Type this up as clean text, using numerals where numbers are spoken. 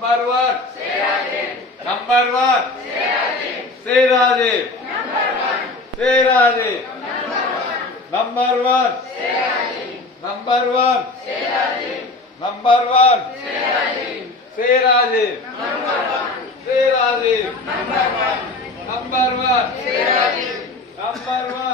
Number one. Number one. Say Rajiv. Say Rajiv. Number one. Number one. Number one. Say Rajiv. Say Rajiv. Number one. Number one.